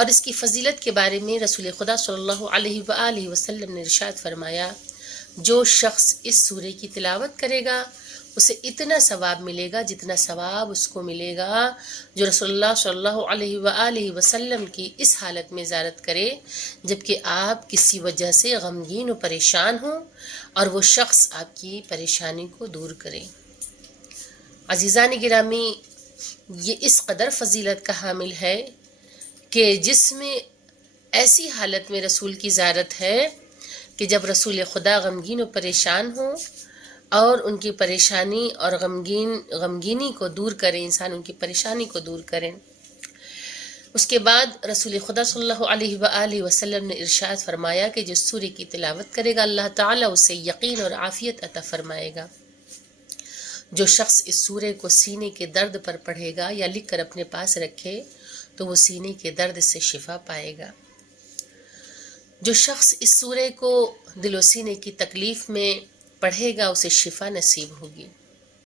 اور اس کی فضیلت کے بارے میں رسول خدا صلی اللہ علیہ وآلہ وسلم نے ارشاد فرمایا، جو شخص اس سورہ کی تلاوت کرے گا اسے اتنا ثواب ملے گا جتنا ثواب اس کو ملے گا جو رسول اللہ صلی اللہ علیہ وآلہ وسلم کی اس حالت میں زیارت کرے جبکہ آپ کسی وجہ سے غمگین و پریشان ہوں اور وہ شخص آپ کی پریشانی کو دور کرے۔ عزیزان گرامی، یہ اس قدر فضیلت کا حامل ہے کہ جس میں ایسی حالت میں رسول کی زیارت ہے کہ جب رسول خدا غمگین و پریشان ہوں اور ان کی پریشانی اور غمگینی کو دور کریں، انسان ان کی پریشانی کو دور کریں۔ اس کے بعد رسول خدا صلی اللہ علیہ وآلہ وسلم نے ارشاد فرمایا کہ جو سورہ کی تلاوت کرے گا اللہ تعالیٰ اسے یقین اور عافیت عطا فرمائے گا۔ جو شخص اس سورہ کو سینے کے درد پر پڑھے گا یا لکھ کر اپنے پاس رکھے تو وہ سینے کے درد سے شفا پائے گا۔ جو شخص اس سورہ کو دل و سینے کی تکلیف میں پڑھے گا اسے شفا نصیب ہوگی۔